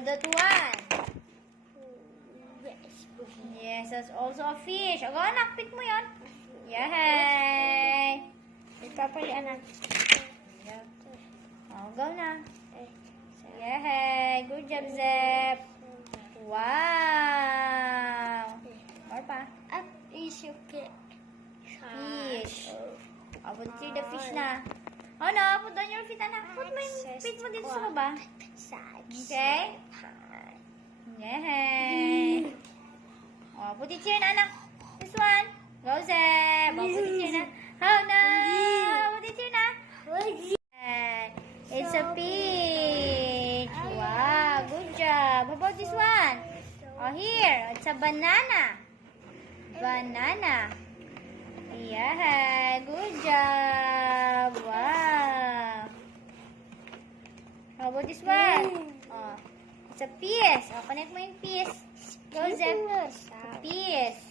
that one? Yes, that's also a fish. O, go, anak. Pick mo yun. Yay! Pick properly, anak. O, go na. Yay! Good job, Zep. Wow! More pa. Fish. O, put here the fish na. Oh, no. Put down your feet, anak. Put mo yung feet mo dito sa baba. Okay? Yay! Oh, put it here na, anak. This one. Go, Zeb. Oh, put it here na. Oh, no. Put it here na. It's a peach. Wow, good job. How about this one? Oh, here. It's a banana. Banana. Yeah, good job. Wow. How about this one? Oh, it's a piece. Oh, connect mo yung piece. Go, Zep. Piece.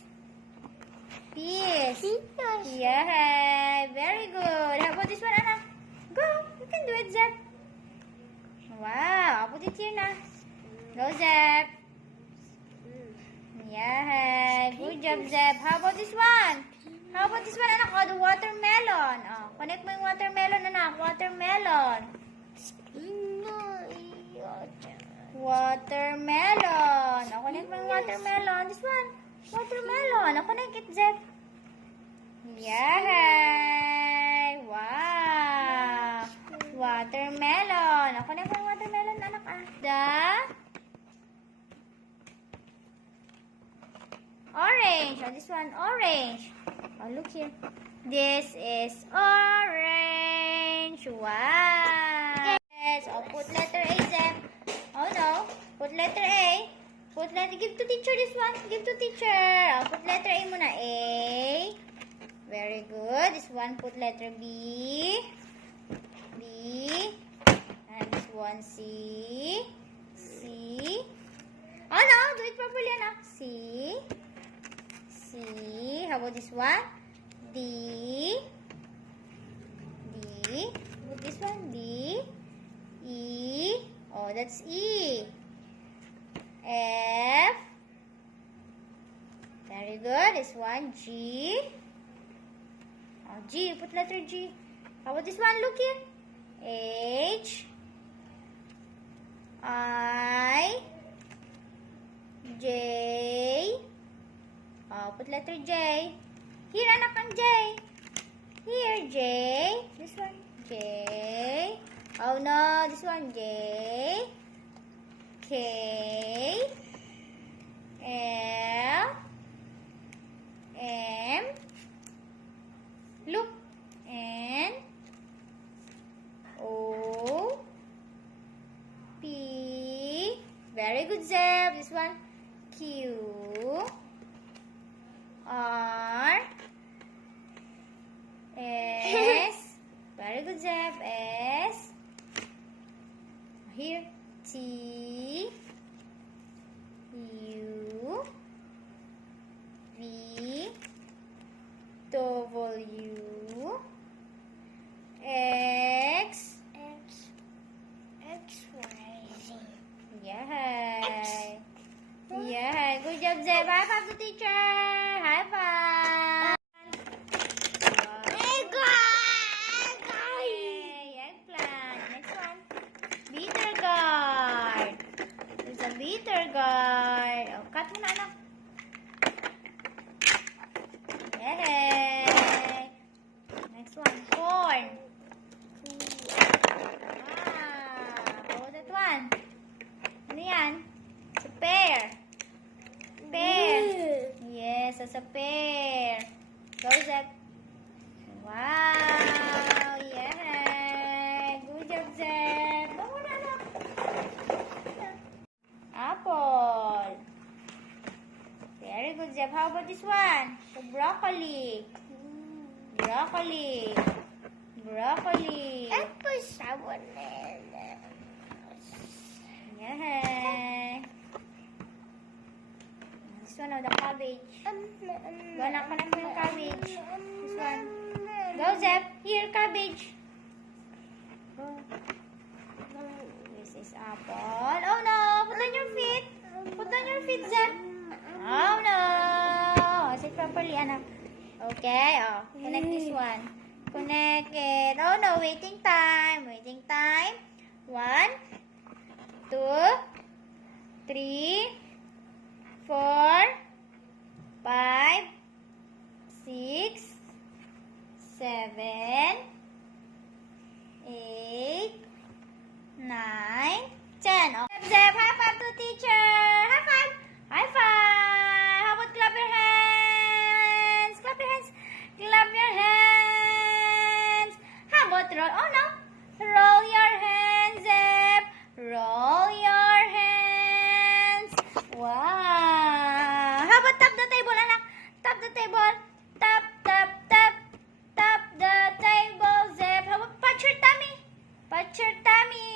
Piece. Yeah, very good. How about this one, Anna? Go. You can do it, Zep. Wow. I'll put it here na. Go, Zep. Yeah, good job, Zep. How about this one? How about this one, anak? Oh, the watermelon. Oh, connect mo yung watermelon, anak. Watermelon. Watermelon. Oh, connect mo yung watermelon. This one. Watermelon. Oh, connect it, Zep. Yay! Wow! Watermelon. Oh, connect mo yung watermelon, anak. Orange. Oh, this one, orange. Oh, look here. This is orange. Wow. Yes. Oh, put letter A, Zep. Oh, no. Put letter A. Give to teacher this one. Give to teacher. Oh, put letter A muna. A. Very good. This one, put letter B. B. And this one, C. C. Oh, no. Do it properly, anak. C. C. How about this one? D. D. Put this one. D. E. Oh, that's E. F. Very good. This one. G. Oh, G. Put letter G. How about this one? Look here. H. I. J. Oh, put letter J. Here, anak, ang J. Here, J. This one, J. Oh, no. This one, J. K. L. M. Look. N. O. P. Very good, Zeb. This one, Q. R. S. Very good, Zeb. S. Here. T. U. V. W. X. Yeah. Yeah. Good job, Zeb. High five to teacher. High five. Eggplant. Next one. Bitter gourd. There's a bitter gourd. Oh, cut mo na, anak. Yay. Next one. Corn. Oh, that one. Ano yan? It's a pear. Pear. Yes, it's a pear. Go, Zep. Wow. Yeah. Good job, Zep. Bago na, anak. Apple. Very good, Zep. How about this one? The broccoli. Broccoli. Broccoli. Yeah. This one, the cabbage. Go na, connect mo yung cabbage. This one. Go, Zep. Here, cabbage. This is apple. Oh, no. Put anak. Okay, connect this one. Connect it. Oh no, waiting time. Waiting time. 1, 2, 3, 4, 5, 6, 7, 8, 9, 10. Okay. Zeb, high five to teacher. High five. High five. How about clap your hands? Clap your hands. Clap your hands. How about roll? Oh no. Roll your hands, Zeb. Roll your hands. Wow. How about tap the table, anak? Tap the table. Tap, tap, tap. Tap the table, Zeb. How about pat your tummy? Pat your tummy.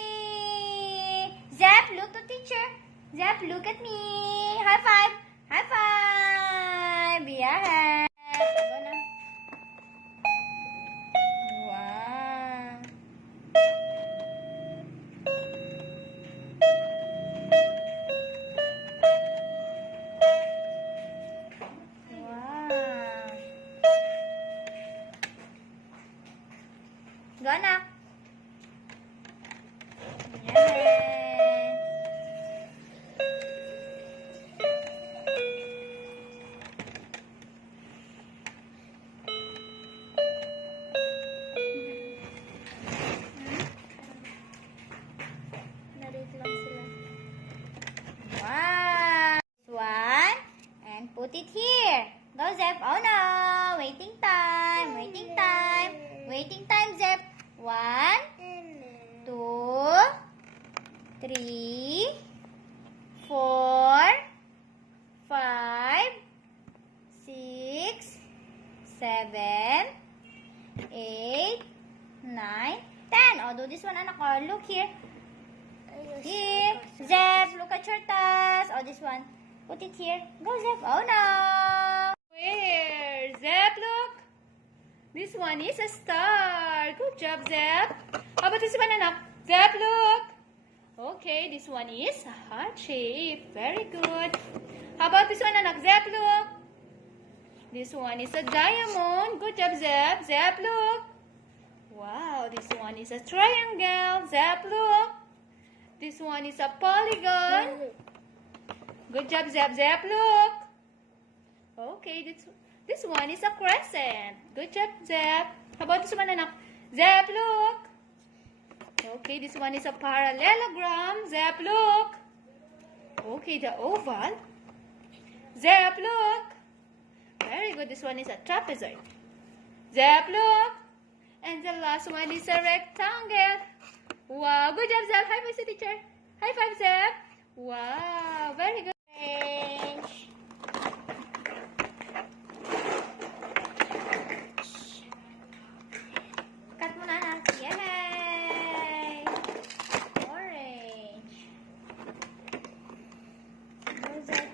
Zeb, look to teacher. Zeb, look at me. High five. High five. Yeah. Go na. Wow. Wow. Go na. Yeah. Narito lang sila. Wow. This one. And put it here. Go, Zep. Oh no. Waiting time. Waiting time. Waiting time, Zep. 1, 2, 3, 4, 5, 6, 7, 8, 9, 10. Oh, do this one, anak. Oh, look here. Here. Zeb, look at your task. Oh, this one. Put it here. Go, Zeb. Oh, no. Where? Zeb, look. This one is a star. Good job, Zeb. How about this one, anak? Zeb, look. Okay, this one is a heart shape. Very good. How about this one, anak? Zeb, look. This one is a diamond. Good job, Zeb. Zeb, look. Wow, this one is a triangle. Zeb, look. This one is a polygon. Good job, Zeb. Zeb, look. Okay, this one is a crescent. Good job, Zeb. How about this one, anak? Zeb, look. Okay, this one is a parallelogram. Zeb, look. Okay, the oval. Zeb, look. Very good. This one is a trapezoid. Zeb, look. And the last one is a rectangle. Wow, good job, Zeb. High five to teacher. High five, Zeb. Wow, very good. Orange. Cut mo na, anak. Yay! Orange. Go, Zeb.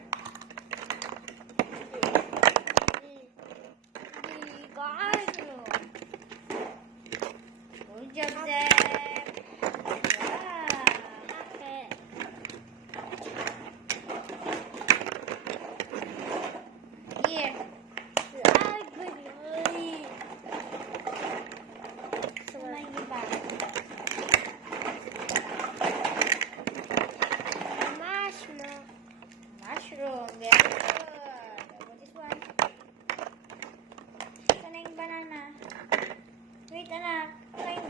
Good job, Zeb. Here. Sumay iba. Mushroom. Very good. What is one? Sana yung banana. Wait, anak. Sana yung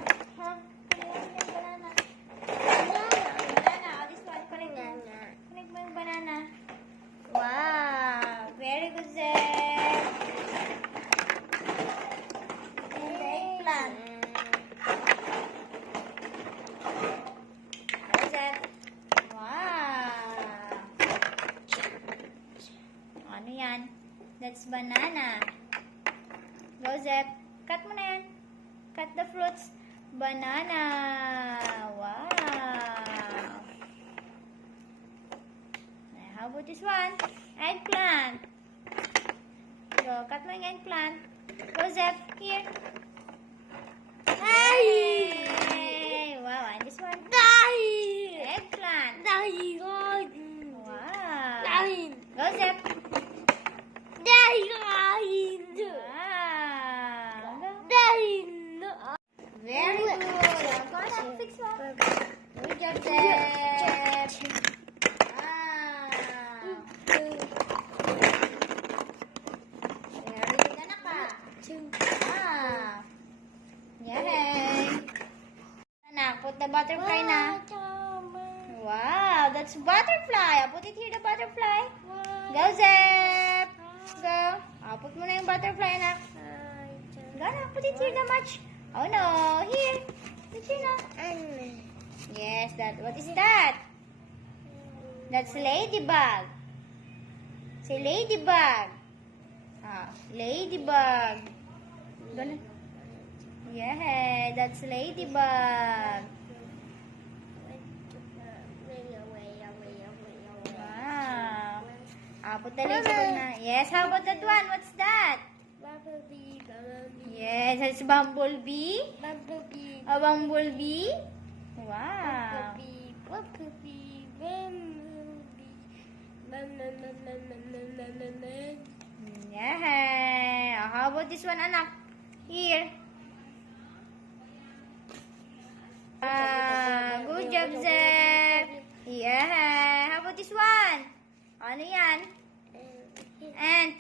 banana. Banana. Oh, this one. Connect mo yung banana. Wow. Very good, Zeb. And the eggplant. Go, Zeb. Wow. Ano yan? That's banana. Go, Zeb. Cut mo na yan. Cut the fruits. Banana. Wow. How about this one? Eggplant. Go, cut mo yung eggplant. Go, Zeb. Here. Hey! Wow, and this one? Eggplant. Wow. Go, Zeb. one. Good job, Zep. Wow. Very good, anak ka. Wow. Yay. Anak, put the butterfly na. Wow, that's butterfly. I'll put it here, the butterfly. Go, Zep. Go. I'll put mo na yung butterfly, anak. Go na, put it here na much. Oh no, here. Put it here na. Yes, what is that? That's ladybug. Say ladybug. Ladybug. Gonna. Yeah, that's ladybug. Wow. Put the ladybug na. Yes, how about that one? What's that? Yes, it's bumblebee. A bumblebee. Wow. Yeah. How about this one, anak? Here. Good job, Zep. Yeah. How about this one? Ano yan? Ant.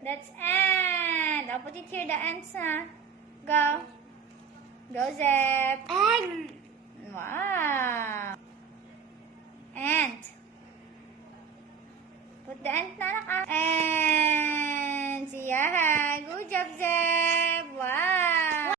That's ant. I'll put it here, the ants, ha? Go. Go, Zep. Ant. Wow. Ant. Put the ant na.